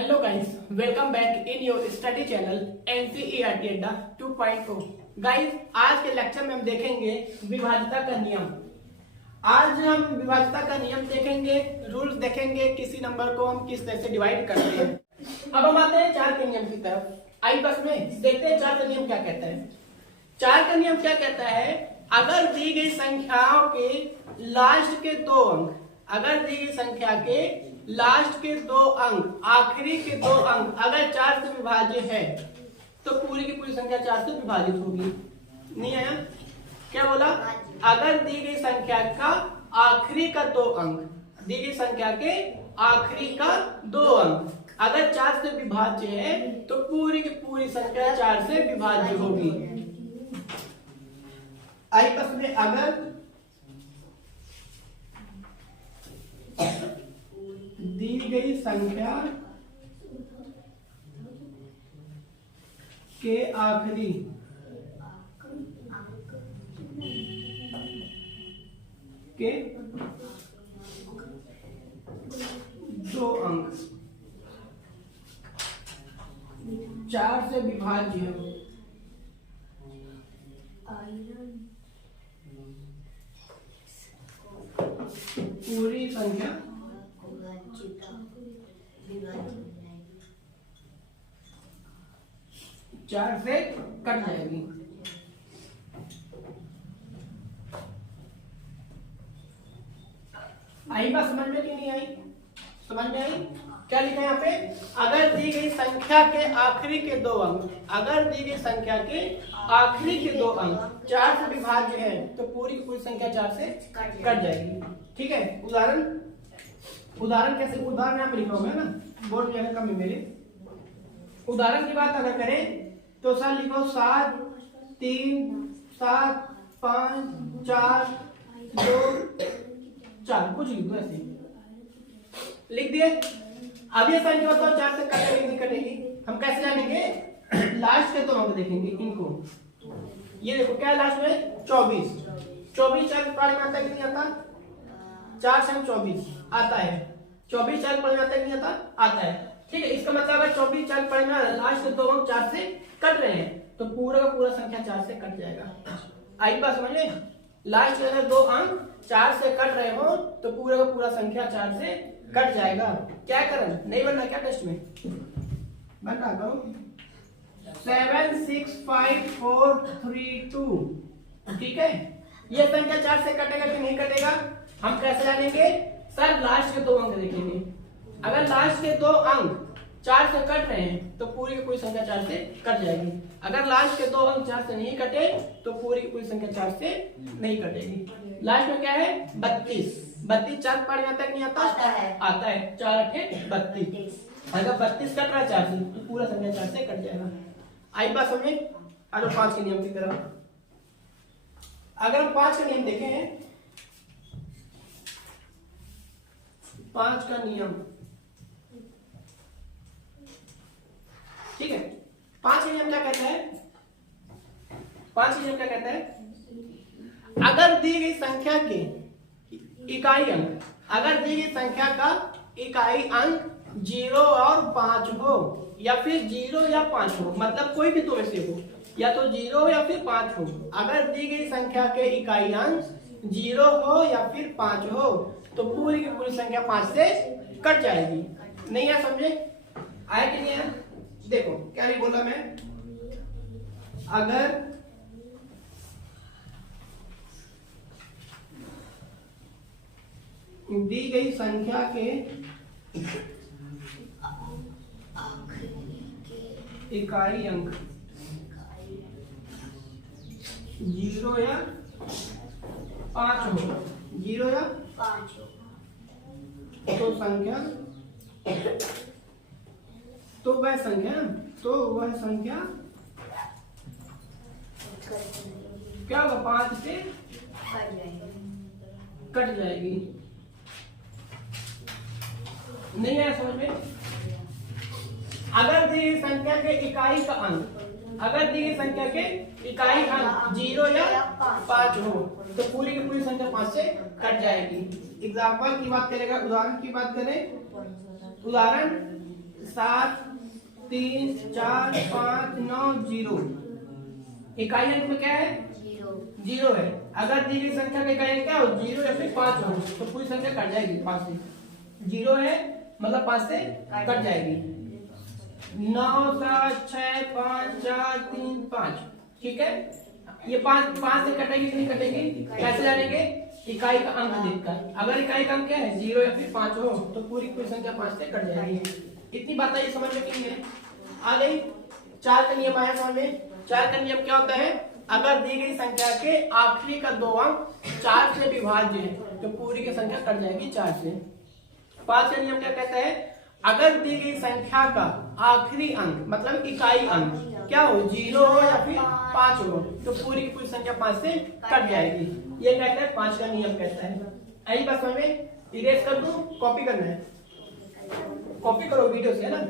Hello guys, welcome back in your study channel NCERT अड्डा 2.0। Guys, आज के lecture में हम देखेंगे विभाज्यता का नियम। आज हम विभाज्यता का नियम देखेंगे, रूल्स देखेंगे, किसी नंबर को हम किस तरह से डिवाइड करते हैं। अब हम आते हैं चार के नियम की तरफ। आई बस में देखते हैं चार का नियम क्या कहता है। चार का नियम क्या कहता है, अगर दी गई संख्याओं के लास्ट के दो अंक, अगर दी गई संख्या के लास्ट के दो अंक, आखिरी के दो अंक अगर 4 से विभाज्य है तो पूरी की पूरी संख्या 4 से विभाजित होगी। नहीं आया? क्या बोला? अगर दी गई संख्या का आखिरी का दो अंक, दी गई संख्या के आखिरी का दो अंक अगर 4 से विभाज्य है तो पूरी की पूरी संख्या 4 से विभाज्य होगी। आई बस में अगर दी गई संख्या के आखिरी के दो अंक 4 से विभाज्य है, पूरी संख्या 4 से कट जाएगी। आई बात समझ में कि नहीं आई? समझ में आई? क्या लिखा है यहाँ पे? अगर दी गई संख्या के आखिरी के दो अंक, अगर दी गई संख्या के आखिरी के दो अंक 4 से विभाज्य है तो पूरी की पूरी संख्या 4 से कट जाएगी। ठीक है? उदाहरण कैसे? उदाहरण यहाँ पे लिखा होगा ना, बोर्ड में जगह कम है मेरे। उदाहरण की बात अगर करें तो सर लिखो 7 3 7 5 4 2 4, कुछ लिख दो, ऐसे लिख दिए। अब ये संख्या बताओ 4 से कटेगी नहीं कटेगी? हम कैसे जानेंगे? लास्ट के दो अंक देखेंगे इनको। ये देखो क्या लास्ट में 24 4 पार में आता है कि नहीं आता? 4 से 24 आता है। 24 4 पढ़ में आता है कि नहीं आता? आता है। ठीक है, इसका मतलब अगर 24 4 पढ़ में लास्ट के दो अंक 4 से कट रहे हैं तो पूरा का पूरा संख्या 4 से कट जाएगा। आई बात समझ में? लास्ट के अगर दो अंक 4 से कट रहे हो तो पूरा का पूरा संख्या 4 से कट जाएगा। क्या करना? नहीं बनना क्या टेस्ट में? बनना करो 7 6 5 4 3 2। ठीक है, यह संख्या 4 से कटेगा कि नहीं कटेगा? हम कैसे जानेंगे? सर लास्ट के दो अंक देखेंगे। अगर लास्ट के दो अंक 4 से कट रहे हैं तो पूरी की पूरी संख्या 4 से कट जाएगी। अगर लास्ट के दो अंक 4 से नहीं कटे तो पूरी की पूरी संख्या 4 से नहीं कटेगी। लास्ट में क्या है? 32 4 पढ़ में आता है कि नहीं आता? आता है। 4 8 32। अगर 32 कट रहा है 4 से तो पूरा संख्या 4 से कट जाएगा। आई बात समझ में? आ जाओ 5 के नियम की तरफ। अगर हम 5 का नियम देखें, 5 का नियम, ठीक है, 5 का नियम क्या कहता है? 5 का नियम क्या कहता है? अगर दी गई संख्या के इकाई अंक, अगर दी गई संख्या का इकाई अंक 0 और 5 हो या फिर 0 या 5 हो, मतलब कोई भी दो में से हो, या तो 0 या फिर 5 हो। अगर दी गई संख्या के इकाई अंक 0 हो या फिर 5 हो तो पूरी की पूरी संख्या 5 से कट जाएगी। नहीं है? समझे? आया कि नहीं है? देखो क्या नहीं बोला मैं? अगर दी गई संख्या के इकाई अंक 0 या 5 हो, 0 या 5 हो तो संख्या, तो वह संख्या क्या होगा? 5 से कट जाएगी। नहीं है समझ में? अगर दी गई संख्या के इकाई का अंक, अगर दी गई संख्या के इकाई अंक 0 या 5 हो तो पूरी की पूरी संख्या 5 से कट जाएगी। एग्जाम्पल की बात करेगा, उदाहरण की बात करें, उदाहरण 7 3 4 5 9 0। इकाई अंक में क्या है? जीरो है। अगर दी गई संख्या का इकाई अंक क्या हो? 0 या फिर 5 हो तो पूरी संख्या कट जाएगी 5 से। 0 है मतलब 5 से कट जाएगी। 9 7 6 5 4 3 5। ठीक है, ये 5 से कटेगी कि नहीं कटेगी? कैसे जानेंगे? इकाई का अंक देखकर। अगर इकाई का अंक क्या है? 0 या फिर 5 हो तो पूरी संख्या 5 से कट जाएगी। इतनी बात ये समझ में नहीं है? आ गई? 4 का नियम आया समझ में? 4 का नियम क्या होता है? अगर दी गई संख्या के आखिरी का 2 अंक 4 से विभाज्य है तो पूरी की संख्या कट जाएगी 4 से। 5 का नियम क्या कहता है? अगर दी गई संख्या का आखिरी अंक मतलब इकाई अंक क्या हो? 0 हो या फिर 5 हो तो पूरी की पूरी संख्या 5 से कट जाएगी। ये कहता है 5 का नियम कहता है। आई बात समझ में? इरेज कर दूं? कॉपी करना है, कॉपी करो वीडियो से, है ना।